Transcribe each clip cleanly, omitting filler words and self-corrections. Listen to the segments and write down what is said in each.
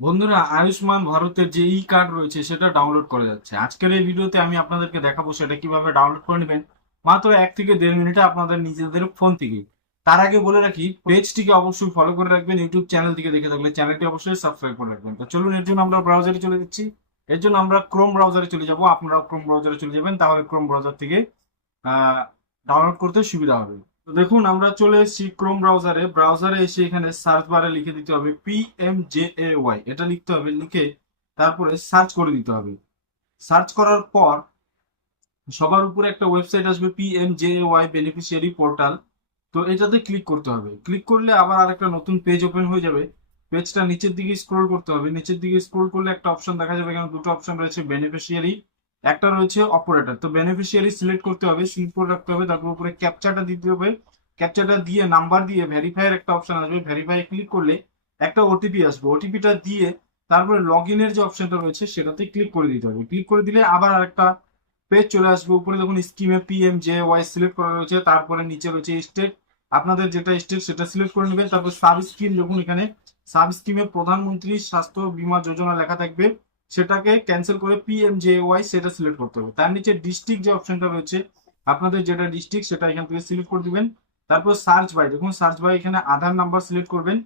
বন্ধুরা, আয়ুষ্মান ভারতের যে ই কার্ড রয়েছে সেটা ডাউনলোড করা যাচ্ছে। আজকের এই ভিডিওতে আমি আপনাদেরকে দেখাবো সেটা কিভাবে ডাউনলোড করে নেবেন মাত্র 1 থেকে 1.5 মিনিটে আপনাদের নিজেদের ফোন থেকে। তার আগে বলে রাখি, পেজটিকে অবশ্যই ফলো করে রাখবেন। ইউটিউব চ্যানেল থেকে দেখে থাকলে চ্যানেলটি অবশ্যই সাবস্ক্রাইব করে রাখবেন। তো চলুন, এর জন্য আমরা ব্রাউজারে চলে যাচ্ছি। এর জন্য আমরা ক্রোম ব্রাউজারে চলে যাব। আপনারাও ক্রোম ব্রাউজারে চলে যাবেন, তাহলে ক্রোম ব্রাউজার থেকে ডাউনলোড করতে সুবিধা হবে। তো দেখুন, আমরা চলে এসেছি ক্রোম ব্রাউজারে। ব্রাউজারে এসে এখানে সার্চ বারে লিখে দিতে হবে PMJAY, এটা লিখতে হবে। লিখে তারপরে সার্চ করে দিতে হবে। সার্চ করার পর সবার উপরে একটা ওয়েবসাইট আসবে, PMJAY বেনিফিশিয়ারি পোর্টাল। তো এটাতে ক্লিক করতে হবে। ক্লিক করলে আবার আরেকটা নতুন পেজ ওপেন হয়ে যাবে। পেজটা নিচের দিকে স্ক্রোল করতে হবে। নিচের দিকে স্ক্রোল করলে একটা অপশন দেখা যাবে। এখানে দুটো অপশন রয়েছে, বেনিফিশিয়ারি, একটা রয়েছে অপারেটর। তো বেনিফিশিয়ারি সিলেক্ট করতে হবে, সিলেক্ট করে রাখতে হবে। তারপর উপরে ক্যাপচাটা দিতে হবে। ক্যাপচাটা দিয়ে নাম্বার দিয়ে ভেরিফাইয়ের একটা অপশন আসবে। ভেরিফাই ক্লিক করলে একটা ওটিপি আসবে। ওটিপিটা দিয়ে তারপরে লগ ইনের যে অপশনটা রয়েছে সেটাতে ক্লিক করে দিতে হবে। ক্লিক করে দিলে আবার আরেকটা পেজ চলে আসবে। উপরে দেখুন স্কিমে PMJAY সিলেক্ট করা রয়েছে, তারপরে নিচে রয়েছে স্টেট। আপনাদের যেটা স্টেট সেটা সিলেক্ট করে নেবেন। তারপর সাব স্কিম, দেখুন এখানে সাব স্কিমে প্রধানমন্ত্রী স্বাস্থ্য বীমা যোজনা লেখা থাকবে, সেটাকে ক্যান্সেল করে PMJAY সেটা সিলেক্ট করতে হবে। তার নিচে ডিস্ট্রিক্ট যে অপশনটা রয়েছে, আপনাদের যেটা ডিস্ট্রিক্ট সেটা এখান থেকে সিলেক্ট করে দিবেন। তারপর সার্চ বাই, দেখুন সার্চ বাই এখানে আধার নাম্বার সিলেক্ট করবেন।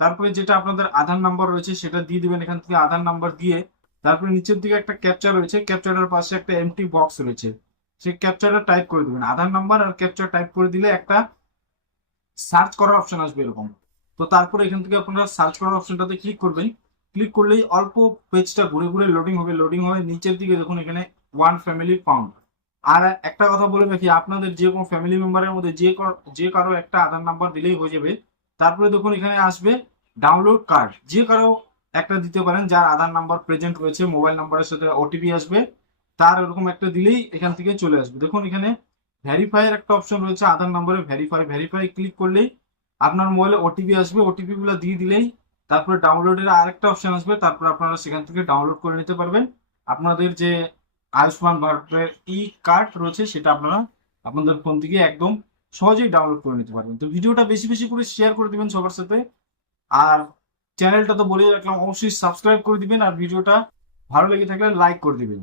তারপরে যেটা আপনাদের আধার নাম্বার রয়েছে সেটা দিয়ে দিবেন। এখান থেকে আধার নাম্বার দিয়ে তারপরে নিচের দিকে একটা ক্যাপচা রয়েছে, ক্যাপচারের পাশে একটা এমটি বক্স রয়েছে, সেই ক্যাপচারটা টাইপ করে দিবেন। আধার নাম্বার আর ক্যাপচার টাইপ করে দিলে একটা সার্চ করার অপশন আসবে এরকম। তো তারপরে এখান থেকে আপনারা সার্চ করার অপশনটাতে ক্লিক করবেন। ক্লিক করলেই অল্প পেজটা ঘুরে ঘুরে লোডিং হবে। লোডিং হয়ে নিচের দিকে দেখুন এখানে ওয়ান ফ্যামিলি ফাউন্ড। আর একটা কথা বলে রাখি, আপনাদের যে কোনো ফ্যামিলি মেম্বারের মধ্যে যে কারো একটা আধার নাম্বার দিলেই হয়ে যাবে। তারপরে দেখুন এখানে আসবে ডাউনলোড কার্ড, যে কারো একটা দিতে পারেন যার আধার নাম্বার প্রেজেন্ট রয়েছে, মোবাইল নাম্বারের সাথে ওটিপি আসবে, তার এরকম একটা দিলেই এখান থেকে চলে আসবে। দেখুন এখানে ভেরিফাই এর একটা অপশন রয়েছে, আধার নম্বরে ভেরিফাই। ভেরিফাই ক্লিক করলেই আপনার মোবাইলে ওটিপি আসবে। ওটিপি গুলো দিয়ে দিলেই তারপরে ডাউনলোডের আরেকটা অপশন আসবে, তারপর আপনারা সেখান থেকে ডাউনলোড করে নিতে পারবেন। আপনাদের যে আয়ুষ্মান ভারতের ই কার্ড রয়েছে সেটা আপনারা আপনাদের ফোন থেকে একদম সহজেই ডাউনলোড করে নিতে পারবেন। তো ভিডিওটা বেশি বেশি করে শেয়ার করে দিবেন সবার সাথে। আর চ্যানেলটা তো বলেই রাখলাম, অবশ্যই সাবস্ক্রাইব করে দিবেন। আর ভিডিওটা ভালো লেগে থাকলে লাইক করে দিবেন।